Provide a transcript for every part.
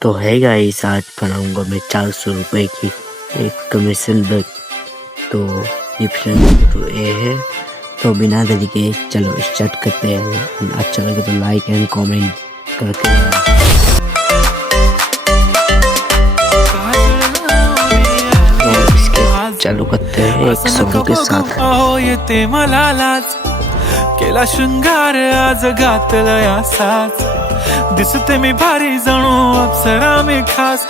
तो है गाइस, आज बनाऊंगा मैं 400 रुपये की एक कमीशन बैग। तो ये फोटो ये है। तो बिना देरी के चलो स्टार्ट करते हैं। अच्छा लगे तो लाइक एंड कमेंट करके तो इसके चालू करते हैं एक सॉन्ग के साथ। येते मला लाज केला शृंगार आज घातला असाच दिसते मी भारी जणू अप्सरा मी खास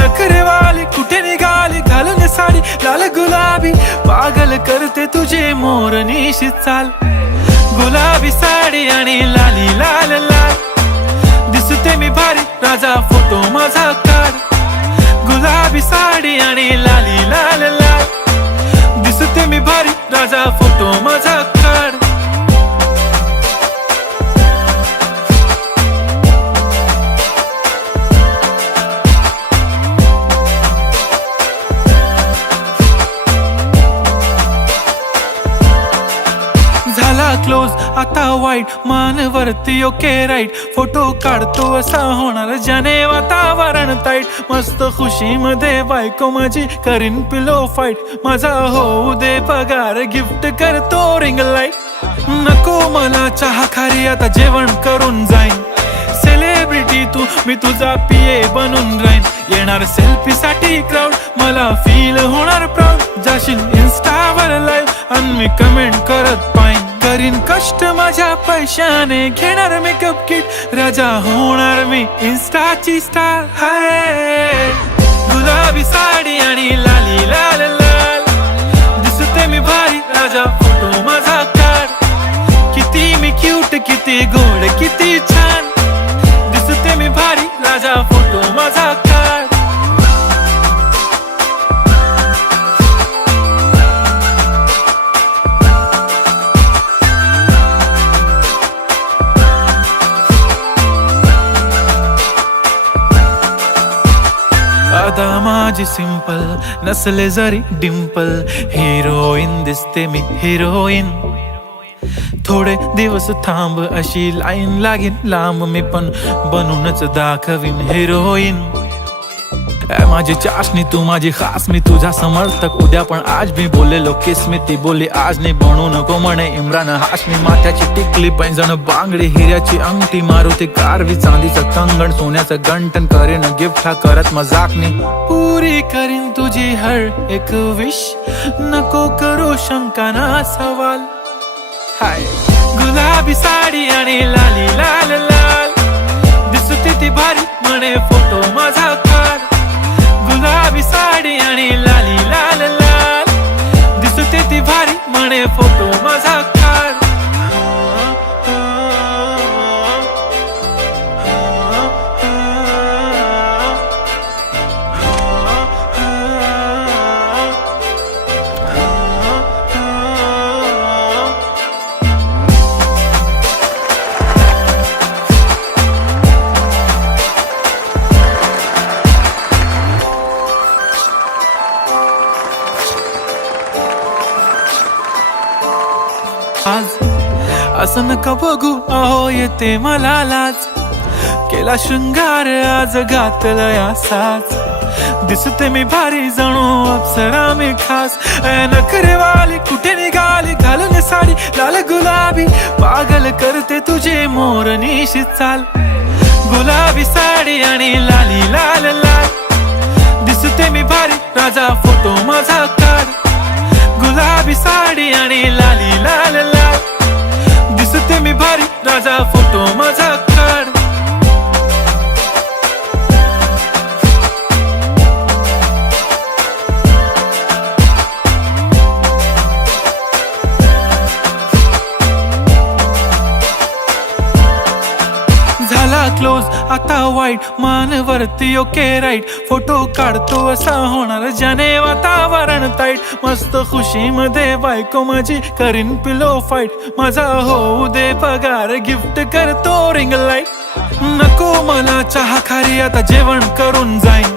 नखरेवाली कुठे निघाली घालून साडी लाल गुलाबी पागल करते तुझे मोरनीशी चाल गुलाबी साडी आणि लाली लाल लाल दिसते मी भारी राजा फोटो माझा काढ गुलाबी साडी आणि लाली लाल लाल दिसते मी भारी राजा फोटो माझा काढ क्लोज आता वाईट मानवरती ओके राईट फोटो काढतो असा होणार ज्याने वातावरण ताईट मस्त खुशी मध्ये बायको माझी करीन पिलो फाईट माझा होऊ दे पगार गिफ्ट करतो रिंग लाईट नको मला चहा खारी आता जेवण करून जाईन सेलिब्रिटी तू मी तुझा पीए बनून राहीन येणार सेल्फी साठी क्राऊड मला फील होणार प्राऊड जाशील इन्स्टावर लाईव्ह आणि मी कमेंट करत पाईन करीन कष्ट माझ्या पैशाने घेणार मेकअप किट राजा होणार मी इन्स्टाची स्टार हाय गुलाबी साडी आणि लाली लाल लाल दिसते मी भारी राजा फोटो माझा काढ किती मी क्यूट किती गोड किती छान दिसते मी भारी राजा फोटो माझा काढ आता माझी सिंपल नसले जरी डिंपल हिरोईन दिसते मी हिरोईन थोडे दिवस थांब अशी लाईन लागेल लांब मी पण बनूनच दाखवीन हिरोईन माझी चाशनी तू माझी खास मी तुझा समर्थक उद्या पण आज मी बोललेलो किस मी ती बोली आज नाही बनू नको म्हणे इम्रान हाशमी माथ्याची टिकली पैंजण बांगडी हिऱ्याची अंगठी मारुती कारवी चांदीचं कंगण सोन्याचं गंटन करीन गिफ्ट हा करत मजाकनी पुरी करीन तुझी हर एक विश नको करू शंका ना सवाल हाय गुलाबी साडी आणि लाली लाल लाल दिसते ती भारी म्हणे फोटो माझा काढ गुलाबी साडी आणि लाली लाल लाल दिसते ती भारी म्हणे फोटो माझा काढ असं नका बघू अहो येते मला लाज केला शृंगार आज घातला असाच दिसते मी भारी जणू अप्सरा मी खास नखरेवाली कुठे निघाली घालून साडी लाल गुलाबी पागल करते तुझे मोरनीशी चाल गुलाबी साडी आणि लाली लाल लाल दिसते मी भारी राजा फोटो माझा काढ गुलाबी साडी आणि लाली लाल लाल दिसते मी भारी राजा फोटो माझा काढ झाला क्लोज आता वाईट मानवरती ओके राईट फोटो काढतो असा होणार ज्याने वातावरण ताईट मस्त खुशी मध्ये बायको माझी करीन पिलो फाईट माझा होऊ दे पगार गिफ्ट करतो रिंग लाईट नको मला चहा खारी आता जेवण करून जाईन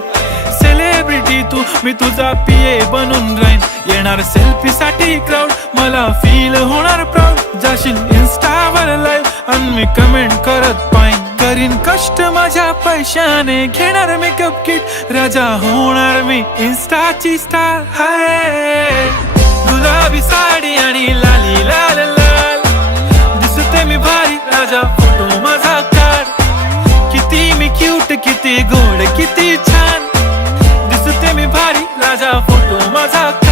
सेलिब्रिटी तू मी तुझा पीए बनून राहीन येणार सेल्फी साठी क्राऊड मला फील होणार प्राऊड जाशील इन्स्टावर लाईव्ह आणि मी कमेंट करत पाईन करीन कष्ट माझ्या पैशाने, घेणार मेकअप किट, राजा होणार मी इन्स्टाची स्टार. हाय गुलाबी साडी आणि लाली लाल लाल, दिसते मी भारी, राजा फोटो माझा काढ. किती मी क्यूट, किती गोड, किती छान, दिसते मी भारी, राजा फोटो माझा काढ.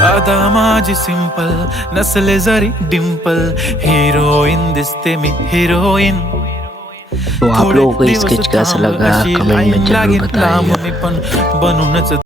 अदा माझी सिंपल, नसले जरी डिंपल, हिरोइन दिसते मी हिरोइन. तो आप लोगों को स्केच कैसा लगा कमेंट में जरूर बताइएगा. मी पण बनूनच